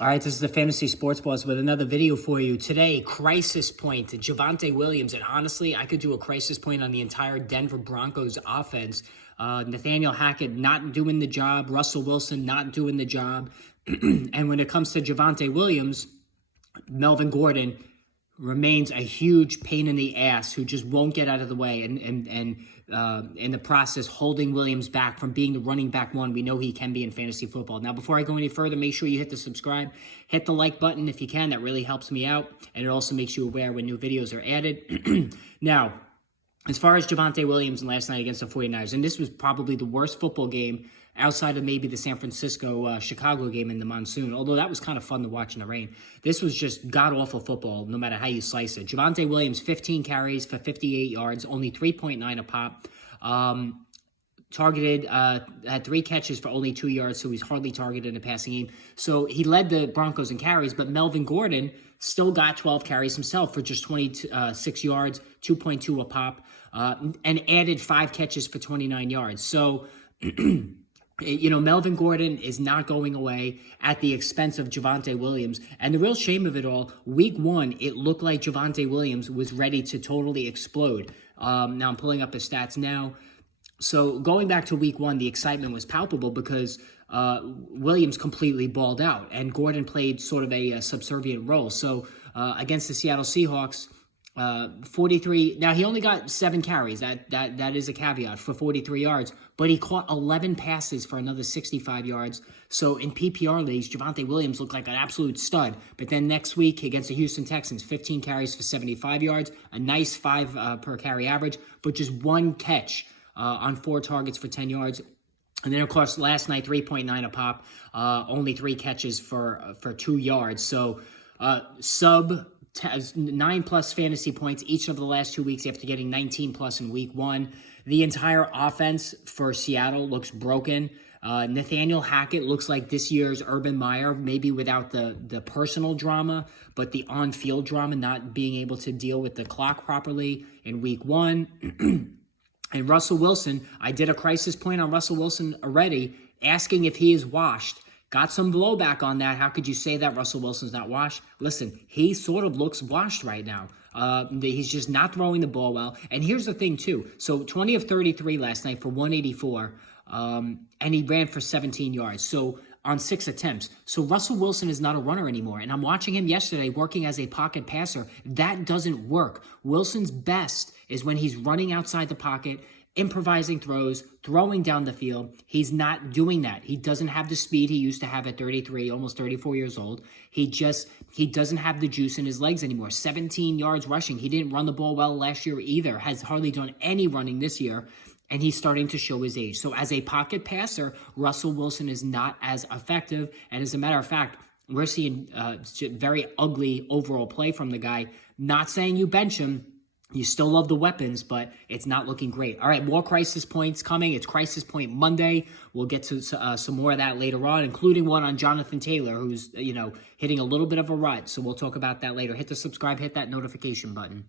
All right, this is the Fantasy Sports Boss with another video for you. Today, crisis point to Javonte Williams. And honestly, I could do a crisis point on the entire Denver Broncos offense. Nathaniel Hackett not doing the job. Russell Wilson not doing the job. And when it comes to Javonte Williams, Melvin Gordon remains a huge pain in the ass who just won't get out of the way, and in the process holding Williams back from being the running back one we know he can be in fantasy football. Now, before I go any further, make sure you hit the subscribe, hit the like button if you can. That really helps me out, and it also makes you aware when new videos are added. Now, as far as Javonte Williams last night against the 49ers, and this was probably the worst football game outside of maybe the San Francisco-Chicago game in the monsoon, although that was kind of fun to watch in the rain. This was just god-awful football, no matter how you slice it. Javonte Williams, 15 carries for 58 yards, only 3.9 a pop. Had 3 catches for only 2 yards, so he's hardly targeted in the passing game. So he led the Broncos in carries, but Melvin Gordon still got 12 carries himself for just 26 yards, 2.2 a pop, and added 5 catches for 29 yards. So, Melvin Gordon is not going away at the expense of Javonte Williams. And the real shame of it all, week 1, it looked like Javonte Williams was ready to totally explode. Now I'm pulling up his stats now. So going back to week 1, the excitement was palpable because Williams completely balled out and Gordon played sort of a subservient role. So against the Seattle Seahawks, 43. Now he only got 7 carries. That is a caveat for 43 yards, but he caught 11 passes for another 65 yards. So in PPR leagues, Javonte Williams looked like an absolute stud. But then next week against the Houston Texans, 15 carries for 75 yards, a nice 5 per carry average, but just 1 catch on 4 targets for 10 yards. And then, of course, last night, 3.9 a pop, only 3 catches for 2 yards. So sub 9+ fantasy points each of the last 2 weeks after getting 19+ in week 1. The entire offense for Seattle looks broken. Nathaniel Hackett looks like this year's Urban Meyer, maybe without the personal drama, but the on-field drama, not being able to deal with the clock properly in week 1. And Russell Wilson, I did a crisis point on Russell Wilson already, asking if he is washed. Got some blowback on that. How could you say that Russell Wilson's not washed? Listen, he sort of looks washed right now. He's just not throwing the ball well. And here's the thing, too. So 20 of 33 last night for 184, and he ran for 17 yards. So on 6 attempts. So Russell Wilson is not a runner anymore. And I'm watching him yesterday working as a pocket passer. That doesn't work. Wilson's best is when he's running outside the pocket, improvising throws, throwing down the field. He's not doing that. He doesn't have the speed he used to have at 33, almost 34 years old. He doesn't have the juice in his legs anymore. 17 yards rushing. He didn't run the ball well last year either. Has hardly done any running this year. And he's starting to show his age. So as a pocket passer, Russell Wilson is not as effective. And as a matter of fact, we're seeing very ugly overall play from the guy. Not saying you bench him. You still love the weapons, but it's not looking great. All right, more crisis points coming. It's Crisis Point Monday. We'll get to some more of that later on, including one on Jonathan Taylor, who's, hitting a little bit of a rut. So we'll talk about that later. Hit the subscribe, hit that notification button.